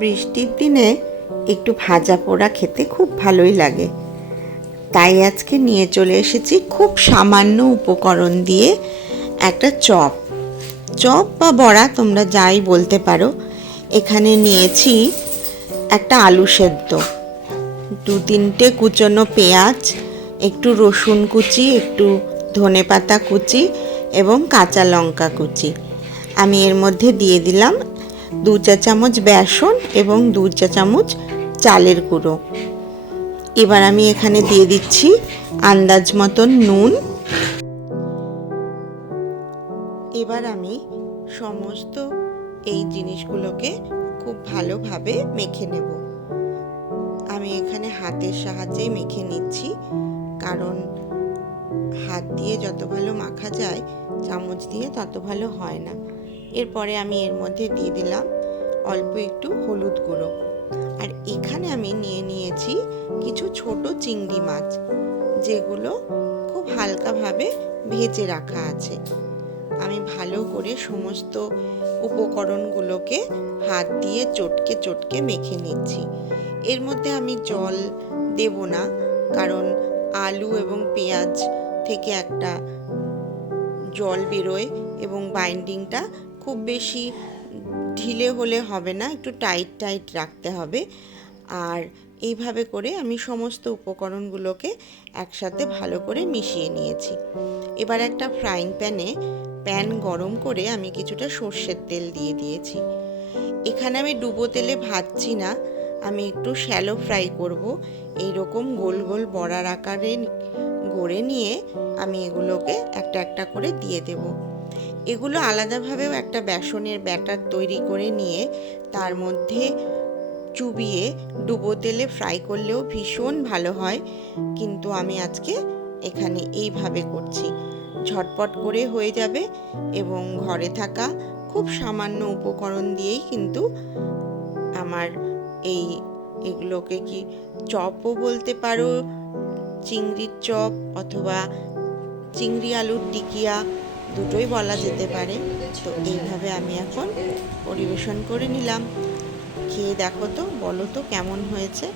বৃষ্টির দিনে একটু ভাজা পোড়া খেতে খুব ভালোই লাগে। তাই আজকে নিয়ে চলে এসেছি খুব সামান্য উপকরণ দিয়ে একটা চপ বা বড়া, তোমরা যাই বলতে পারো। এখানে নিয়েছি একটা আলু সেদ্ধ, 2-3টে কুচনো পেঁয়াজ, একটু রসুন কুচি, একটু ধনেপাতা কুচি এবং কাঁচা লঙ্কা কুচি। আমি এর মধ্যে দিয়ে দিলাম 2 চা চামচ বেসন এবং 2 চা চামচ চালের গুঁড়ো। এবার আমি এখানে দিয়ে দিচ্ছি আন্দাজ মতন নুন। এবার আমি সমস্ত এই জিনিসগুলোকে খুব ভালোভাবে মেখে নেব। আমি এখানে হাতের সাহায্যেই মেখে নিচ্ছি, কারণ হাত দিয়ে যত ভালো মাখা যায় চামচ দিয়ে তত ভালো হয় না। এরপরে আমি এর মধ্যে দিয়ে দিলাম অল্প একটু হলুদ গুঁড়ো। আর এখানে আমি নিয়েছি কিছু ছোট চিংড়ি মাছ, যেগুলো খুব হালকাভাবে ভেজে রাখা আছে। আমি ভালো করে সমস্ত উপকরণগুলোকে হাত দিয়ে চটকে মেখে নিচ্ছি। এর মধ্যে আমি জল দেব না, কারণ আলু এবং পেঁয়াজ থেকে একটা জল বেরোয় এবং বাইন্ডিংটা খুব বেশি ঢিলে হলে হবে না, একটু টাইট রাখতে হবে। আর এইভাবে করে আমি সমস্ত উপকরণগুলোকে একসাথে ভালো করে মিশিয়ে নিয়েছি। এবার একটা ফ্রাইং প্যান গরম করে আমি কিছুটা সর্ষের তেল দিয়ে দিয়েছি। এখানে আমি ডুবো তেলে ভাজছি না, আমি একটু শ্যালো ফ্রাই করব। এইরকম গোল গোল বড়ার আকারে গড়ে নিয়ে আমি এগুলোকে একটা করে দিয়ে দেব। এগুলো আলাদাভাবেও একটা বেসনের ব্যাটার তৈরি করে নিয়ে তার মধ্যে চুবিয়ে ডুবো তেলে ফ্রাই করলেও ভীষণ ভালো হয়, কিন্তু আমি আজকে এখানে এইভাবে করছি। ঝটপট করে হয়ে যাবে এবং ঘরে থাকা খুব সামান্য উপকরণ দিয়েই কিন্তু আমার এগুলোকে কি চপও বলতে পারো, চিংড়ির চপ অথবা চিংড়ি আলুর টিকিয়া, দুটোই বলা যেতে পারে। তো এইভাবে আমি এখন পরিবেশন করে নিলাম। খেয়ে দেখো তো, বলো তো কেমন হয়েছে।